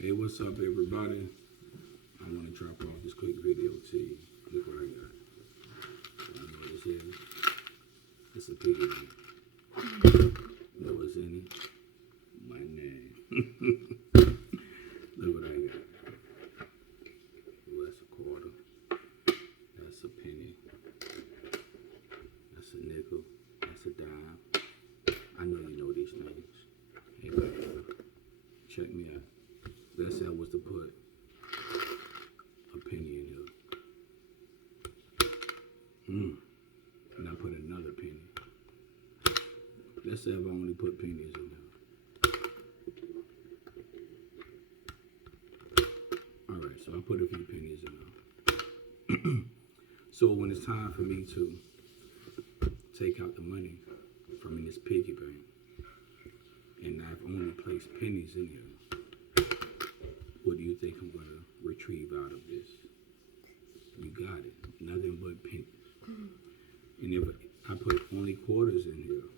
Hey, what's up, everybody? I want to drop off this quick video to you. Look what I got. You know what this is? It's a piggy bank. You know what's in it? My name. Look what I got. Oh, that's a quarter. That's a penny. That's a nickel. That's a dime. I know you know these things. Hey, baby, check me out. Let's say I was to put a penny in here. And I put another penny. Let's say I've only put pennies in here. Alright, so I put a few pennies in there. So when it's time for me to take out the money from in this piggy bank, and I've only placed pennies in here, what do you think I'm going to retrieve out of this? You got it. Nothing but pennies. And if I put only quarters in here,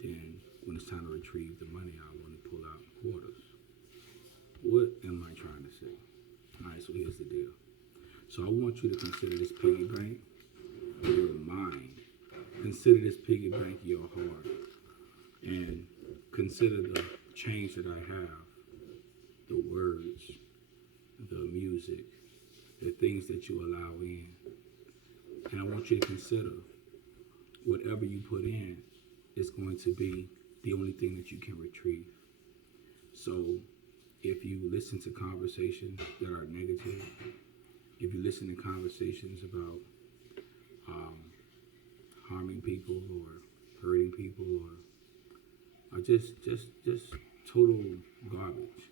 then when it's time to retrieve the money, I want to pull out quarters. What am I trying to say? All right, so here's the deal. So I want you to consider this piggy bank your mind. Consider this piggy bank your heart. And consider the change that I have, the words, the music, the things that you allow in. And I want you to consider whatever you put in is going to be the only thing that you can retrieve. So if you listen to conversations that are negative, if you listen to conversations about harming people or hurting people or just total garbage,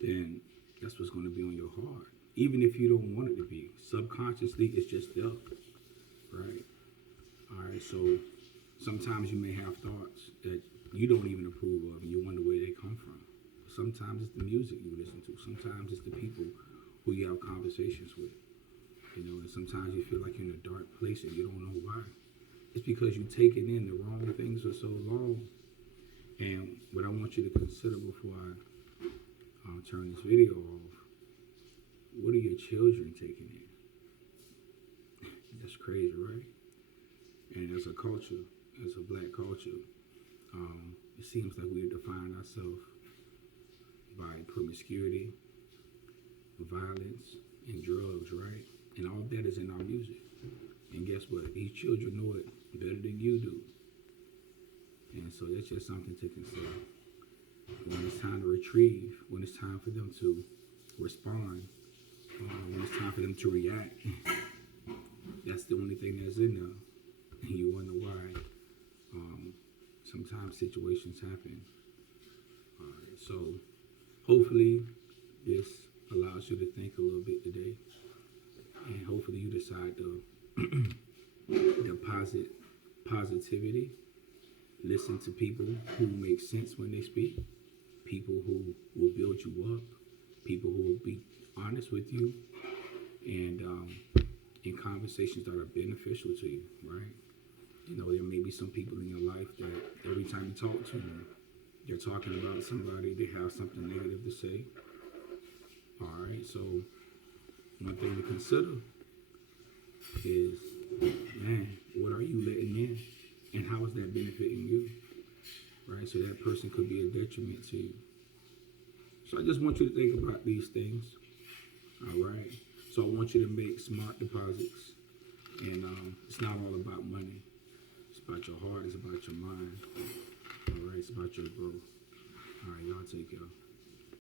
then that's what's going to be on your heart. Even if you don't want it to be. Subconsciously, it's just there, right? All right, so sometimes you may have thoughts that you don't even approve of and you wonder where they come from. Sometimes it's the music you listen to. Sometimes it's the people who you have conversations with. You know, and sometimes you feel like you're in a dark place and you don't know why. It's because you've taken in the wrong things for so long. And what I want you to consider before I turn this video off, what are your children taking in? That's crazy, right? And as a culture, as a black culture, it seems like we define ourselves by promiscuity, violence, and drugs, right? And all that is in our music. And guess what? These children know it better than you do. And so that's just something to consider. When it's time to retrieve, when it's time for them to respond, when it's time for them to react, that's the only thing that's in there. And you wonder why sometimes situations happen. All right, so hopefully this allows you to think a little bit today. And hopefully you decide to deposit positivity. Listen to people who make sense when they speak. People who will build you up. People who will be honest with you. And in conversations that are beneficial to you, right? You know, there may be some people in your life that every time you talk to them, you're talking about somebody, they have something negative to say. All right, so one thing to consider is, man, what are you letting in? And how is that benefiting you? Right, so that person could be a detriment to you. So I just want you to think about these things. All right, so I want you to make smart deposits. And it's not all about money. It's about your heart. It's about your mind. All right, it's about your growth. All right, y'all take care.